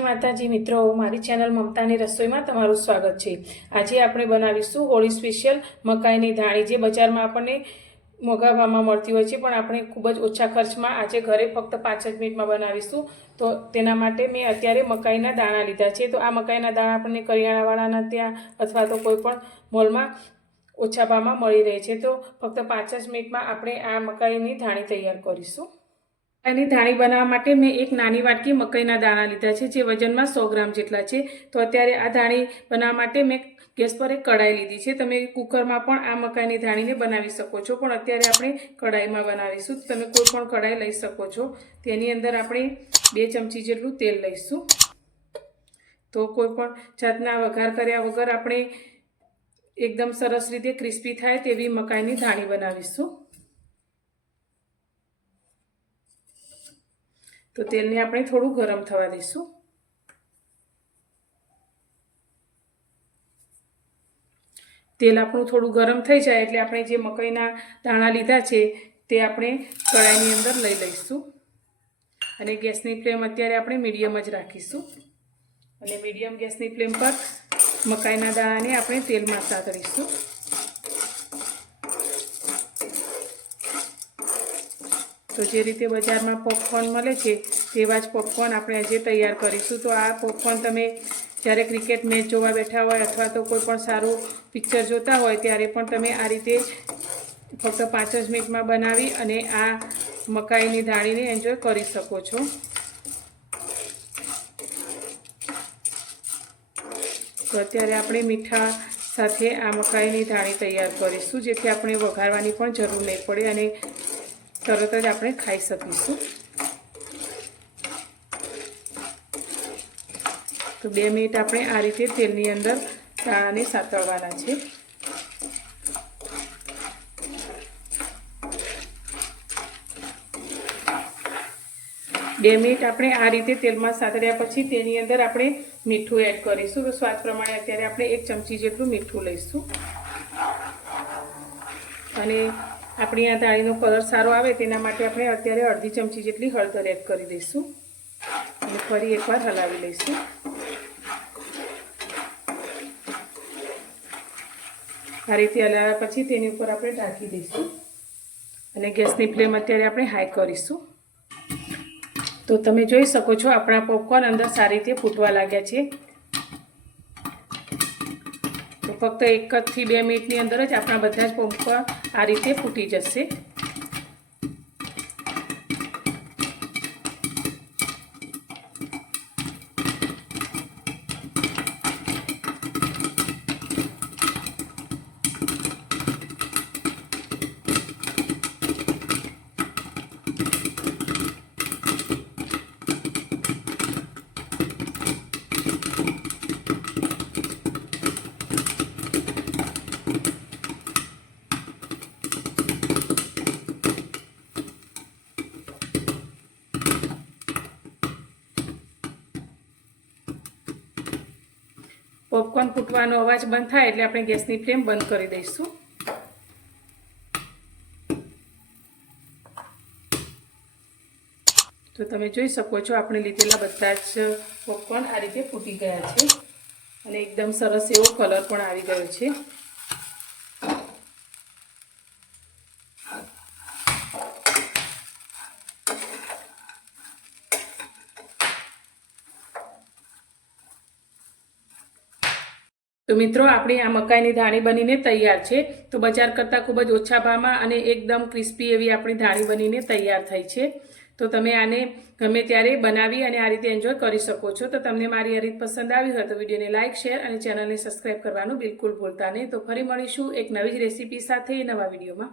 માતાજી મિત્રો મારી ચેનલ મમતાની રસોઈમાં તમારું સ્વાગત છે. આજે આપણે બનાવીશું હોળી સ્પેશિયલ મકાઈની ધાણી, જે બજારમાં આપણને મોંઘા ભાવમાં મળતી હોય છે, પણ આપણે ખૂબ જ ઓછા ખર્ચમાં આજે ઘરે ફક્ત પાંચ જ મિનિટમાં બનાવીશું. તો તેના માટે મેં અત્યારે મકાઈના દાણા લીધા છે. તો આ મકાઈના દાણા આપણને કરિયાણાવાળાના ત્યાં અથવા તો કોઈ પણ મોલમાં ઓછા ભાવમાં મળી રહે છે. તો ફક્ત પાંચ જ મિનિટમાં આપણે આ મકાઈની ધાણી તૈયાર કરીશું. એની ધાણી બનાવવા માટે મેં એક નાની વાટકી મકાઈના દાણા લીધા છે, જે વજનમાં સો ગ્રામ જેટલા છે. તો અત્યારે આ ધાણી બનાવવા માટે મેં ગેસ પર એક કઢાઈ લીધી છે. તમે કુકરમાં પણ આ મકાઈની ધાણીને બનાવી શકો છો, પણ અત્યારે આપણે કઢાઈમાં બનાવીશું. તમે કોઈ પણ કઢાઈ લઈ શકો છો. તેની અંદર આપણે બે ચમચી જેટલું તેલ લઈશું. તો કોઈ પણ જાતના વઘાર કર્યા વગર આપણે એકદમ સરસ રીતે ક્રિસ્પી થાય તેવી મકાઈની ધાણી બનાવીશું. તો તેલને આપણે થોડું ગરમ થવા દઈશું. તેલ આપણું થોડું ગરમ થઈ જાય એટલે આપણે જે મકાઈના દાણા લીધા છે તે આપણે કળાઈની અંદર લઈ લઈશું. અને ગેસની ફ્લેમ અત્યારે આપણે મીડિયમ જ રાખીશું. અને મીડિયમ ગેસની ફ્લેમ પર મકાઈના દાણાને આપણે તેલમાં સાતળીશું તો જે રીતે બજારમાં પોપકોર્ન મળે છે, તેવા જ પોપકોર્ન આપણે આજે તૈયાર કરીશું. તો આ પોપકોર્ન તમે જ્યારે ક્રિકેટ મેચ જોવા બેઠા હોય અથવા તો કોઈ પણ સારું પિક્ચર જોતા હોય, ત્યારે પણ તમે આ રીતે ફક્ત પાંચ જ મિનિટમાં બનાવી અને આ મકાઈની ધાણીને એન્જોય કરી શકો છો. તો અત્યારે આપણે મીઠા સાથે આ મકાઈની ધાણી તૈયાર કરીશું, જેથી આપણે વઘારવાની પણ જરૂર નહીં પડે અને તરત જ આપણે ખાઈ શકીશું. તો બે મિનિટ આપણે આ રીતે તેલની અંદર દાણાને સાતળવાના છે. બે મિનિટ આપણે આ રીતે તેલમાં સાતળ્યા પછી તેની અંદર આપણે મીઠું એડ કરીશું. તો સ્વાદ પ્રમાણે અત્યારે આપણે એક ચમચી જેટલું મીઠું લઈશું. અને આપણી આ દાળીનો કલર સારો આવે તેના માટે આપણે અત્યારે અડધી ચમચી જેટલી હળદર એડ કરી દઈશું. અને ફરી એકવાર હલાવી લઈશું. આ રીતે હલાવ્યા પછી તેની ઉપર આપણે ઢાંકી દઈશું. અને ગેસની ફ્લેમ અત્યારે આપણે હાઈ કરીશું. તો તમે જોઈ શકો છો આપણા પોપકોર્ન અંદર સારી રીતે ફૂટવા લાગ્યા છે. ફક્ત એકથી બે મિનિટની અંદર જ આપણા બધા જ પંપ આ રીતે ફૂટી જશે. પોપકોર્ન ફૂટવાનો અવાજ બંધ થાય એટલે આપણે ગેસની ફ્લેમ બંધ કરી દઈશું. તો તમે જોઈ શકો છો, આપણે લીધેલા બધા જ પોપકોર્ન આ રીતે ફૂટી ગયા છે. અને એકદમ સરસ એવો કલર પણ આવી ગયો છે. તો મિત્રો, આપણી આ મકાઈની ધાણી બનીને તૈયાર છે. તો બજાર કરતાં ખૂબ જ ઓછા ભાવમાં અને એકદમ ક્રિસ્પી એવી આપણી ધાણી બનીને તૈયાર થઈ છે. તો તમે આને ગમે ત્યારે બનાવી અને આ રીતે એન્જોય કરી શકો છો. તો તમને મારી આ રીત પસંદ આવી હોય તો વિડીયોને લાઇક શેર અને ચેનલને સબસ્ક્રાઈબ કરવાનું બિલકુલ ભૂલતા નહીં. તો ફરી મળીશું એક નવી જ રેસીપી સાથે નવા વિડીયોમાં.